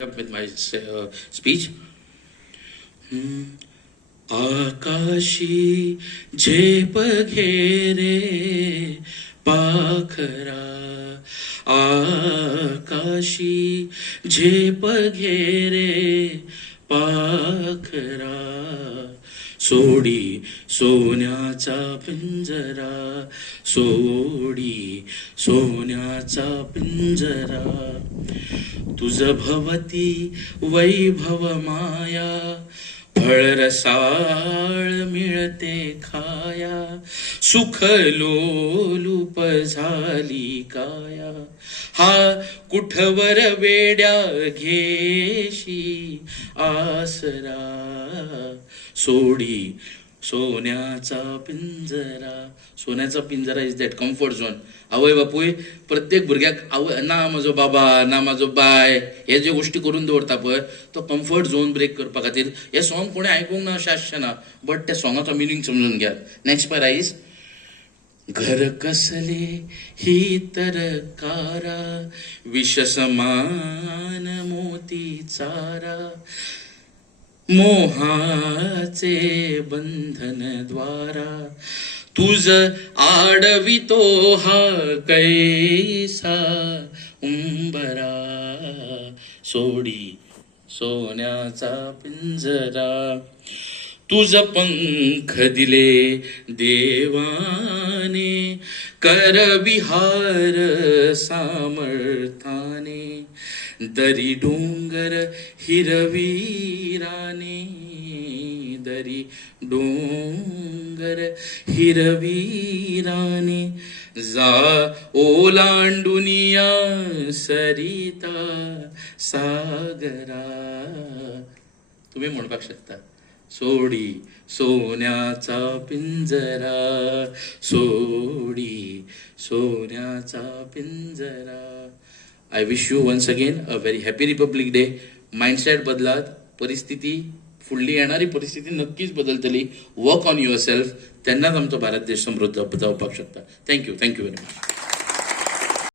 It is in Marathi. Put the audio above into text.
up with my speech. आकाशी झेप घेरे पाखरा, आकाशी झेप घेरे पाखरा, सोडी सोन्याचा पिंजरा, सोडी सोन्याचा पिंजरा, तुझ भवती वैभव माया, फळ रसाळ मिळते खाया, सुख लोलूप झाली काया, हा कुठवर वेड्या घेशी आसरा, सोडी सोन्याचा पिंजरा. सोन्याचा पिंजरा इज दॅट कम्फर्ट झोन. आवय बापूय प्रत्येक भुरग्याक ना म्हजो बाबा ना म्हजो बाय हे जे गोष्टी करून दवरता पळय तो कम्फर्ट झोन ब्रेक करपा खातीर हे सॉंग कोणें आयकूंक ना अशें आसचें ना, बट त्या सॉंगाचो मिनींग समजून घेयात. नेक्स्ट पॅरा इज घर कसले ही तर कारा, विष समान मोती चारा, मोहाचे बंधन द्वारा, तुझ आडवितो हा कैसा उंबरा, सोडी सोन्याचा पिंजरा, तुझ पंख दिले देवाने, कर विहार सामर्थाने, दरी डोंगर हिरवीराने, दरी डोंगर हिरवीराने, जा ओलांडुनिया सरिता सागरा. तुम्ही म्हणपाक शकता सोडी सोन्याचा पिंजरा, सोडी सोन्याचा पिंजरा. I wish you once again a very happy Republic Day. Mindset बदलात, परिस्थिती फुडली येणारी परिस्थिती नक्कीच बदलतली. वर्क ऑन युअर सेल्फ, तेन्नाच आमचो भारत देश समृद्ध जावपाक शकता. Thank you very much.